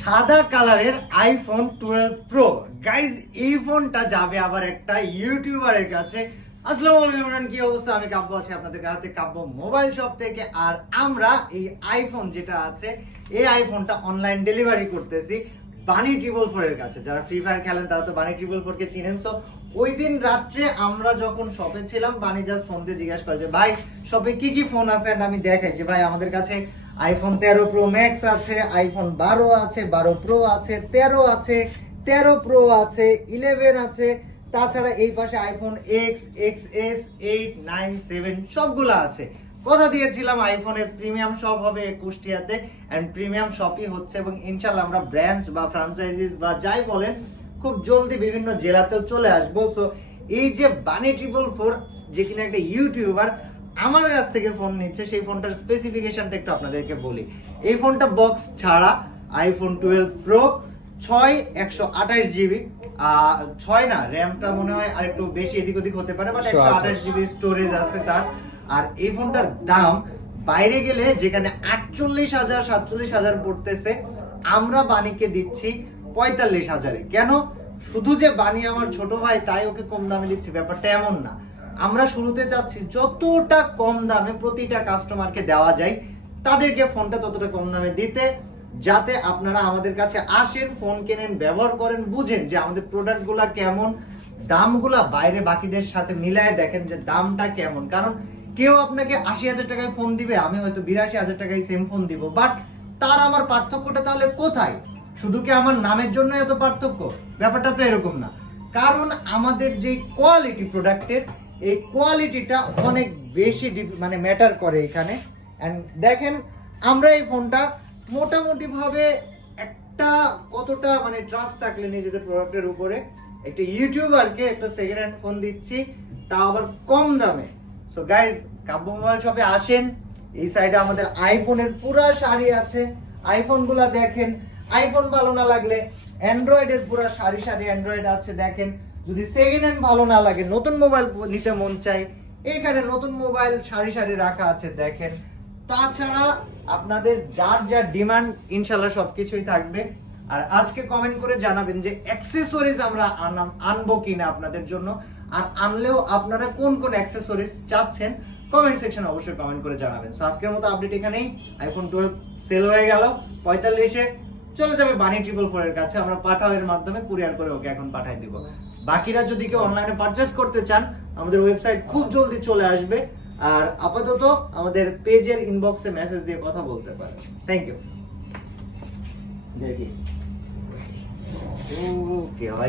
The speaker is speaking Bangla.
সাদা কালারের আইফোন টুয়েলভ প্রো গাইজ এই ফোনটা যাবে আবার একটা ইউটিউবারের কাছে। আসসালামু আলাইকুম কি অবস্থা? আমি কাব্য আছি আপনাদের হাতে কাব্য মোবাইল শপ থেকে। আর আমরা এই আইফোন যেটা আছে, এই আইফোনটা অনলাইন ডেলিভারি করতেছি বানি ট্রিপল ফোর এর কাছে। যারা ফ্রি ফায়ার খেলেন, তারা তো বানি ট্রিপল ফোর কে চিনেন। সো ওই দিন রাত্রে আমরা যখন শপে ছিলাম বানি জাস্ট ফোন দিয়ে জিজ্ঞাসা করে যে, ভাই শপে কি কি ফোন আছে? And আমি দেখাই যে, ভাই, আমাদের কাছে আইফোন তেরো প্রো ম্যাক্স আছে আইফোন বারো আছে, বারো প্রো আছে, তেরো আছে, তেরো প্রো আছে ইলেভেন আছে, তাছাড়া এই পাশে iPhone X X S eight nine seven সবগুলো আছে। কথা দিয়েছিলাম আইফোনের প্রিমিয়াম শপ হবে কুষ্টিয়াতে অ্যান্ড প্রিমিয়াম শপই হচ্ছে এবং ইনশাল্লাহ আমরা ব্রাঞ্চ বা ফ্রাঞ্চাইজিস বা যাই বলেন, খুব জলদি বিভিন্ন জেলাতেও চলে আসব। সো এই যে বানি ট্রিপল ফোর যে কিনা একটা ইউটিউবার আমার কাছ থেকে ফোন নিচ্ছে, সেই ফোনটার স্পেসিফিকেশনটা একটু আপনাদেরকে বলি। এই ফোনটা বক্স ছাড়া আইফোন টুয়েলভ প্রো ছয় একশো আঠাশ জিবি ছয় না র্যামটা মনে হয় আর একটু বেশি এদিক ওদিক হতে পারে বাট একশো আঠাশ জিবি স্টোরেজ আছে তার। আর এই ফোনটার দাম বাইরে গেলে যেখানে আটচল্লিশ হাজার, সাতচল্লিশ হাজার পড়তেছে, আমরা বাণীকে দিচ্ছি পঁয়তাল্লিশ হাজারে। কেন? শুধু যে বাণী আমার ছোট ভাই, তাই ওকে কম দামে দিচ্ছি, ব্যাপারটা এমন না। আমরা শুরুতে চাচ্ছি যতটা কম দামে প্রতিটা কাস্টমারকে দেওয়া যায়, তাদেরকে ফোনটা ততটা কম দামে দিতে, যাতে আপনারা আমাদের কাছে আসেন ফোন কেনেন, ব্যবহার করেন, বুঝেন যে আমাদের প্রোডাক্টগুলা কেমন, দামগুলা বাইরে বাকিদের সাথে মিলায় দেখেন যে দামটা কেমন। কারণ কেউ আপনাকে আশি হাজার টাকায় ফোন দিবে, আমি হয়তো বিরাশি হাজার টাকায় সেম ফোন দিব বাট তার আমার পার্থক্যটা তাহলে কোথায়? শুধু কি আমার নামের জন্য এত পার্থক্য? ব্যাপারটা তো এরকম না। কারণ আমাদের যে কোয়ালিটি প্রোডাক্টের এই কোয়ালিটিটা অনেক বেশি মানে ম্যাটার করে এখানে। অ্যান্ড দেখেন, আমরা এই ফোনটা মোটামুটিভাবে একটা কতটা মানে ট্রাস্ট থাকলে নিজেদের প্রোডাক্টের উপরে। একটা ইউটিউবারকে একটা সেকেন্ড হ্যান্ড ফোন দিচ্ছি তা আবার কম দামে। সো গাইজ কাব্য মোবাইল শপে আসেন, এই সাইডে আমাদের আইফোনের পুরা শাড়ি আছে। আইফোনগুলো দেখেন আইফোন ভালো না লাগলে অ্যান্ড্রয়েডের পুরা সারি সারি অ্যান্ড্রয়েড আছে, দেখেন। যদি সেকেন্ড হ্যান্ড ভালো না লাগে, নতুন মোবাইল নিতে মন চাই এইখানে নতুন মোবাইল সারি সারি রাখা আছে, দেখেন। তাছাড়া আপনাদের যার যার ডিমান্ড ইনশাল্লাহ সবকিছুই থাকবে। আর আজকে কমেন্ট করে জানাবেন যে অ্যাক্সেসরিজ আমরা আনব কিনা আপনাদের জন্য, আর আনলেও আপনারা কোন কোন অ্যাক্সেসরিজ চাচ্ছেন কমেন্ট সেকশনে অবশ্যই কমেন্ট করে জানাবেন। আজকের মতো আপডেট এখানেই। আইফোন টুয়েলভ সেল হয়ে গেল। পঁয়তাল্লিশে চলে যাবে বানি ট্রিপল ফোর এর কাছে আমরা পাঠাও এর মাধ্যমে কুরিয়ার করে ওকে এখন পাঠাই দিব। বাকিরা যদি কেউ অনলাইনে পারচেস করতে চান আমাদের ওয়েবসাইট খুব জলদি চলে আসবে। আর আপাতত আমাদের পেজের ইনবক্সে মেসেজ দিয়ে কথা বলতে পারেন। থ্যাংক ইউ ওকে ভাই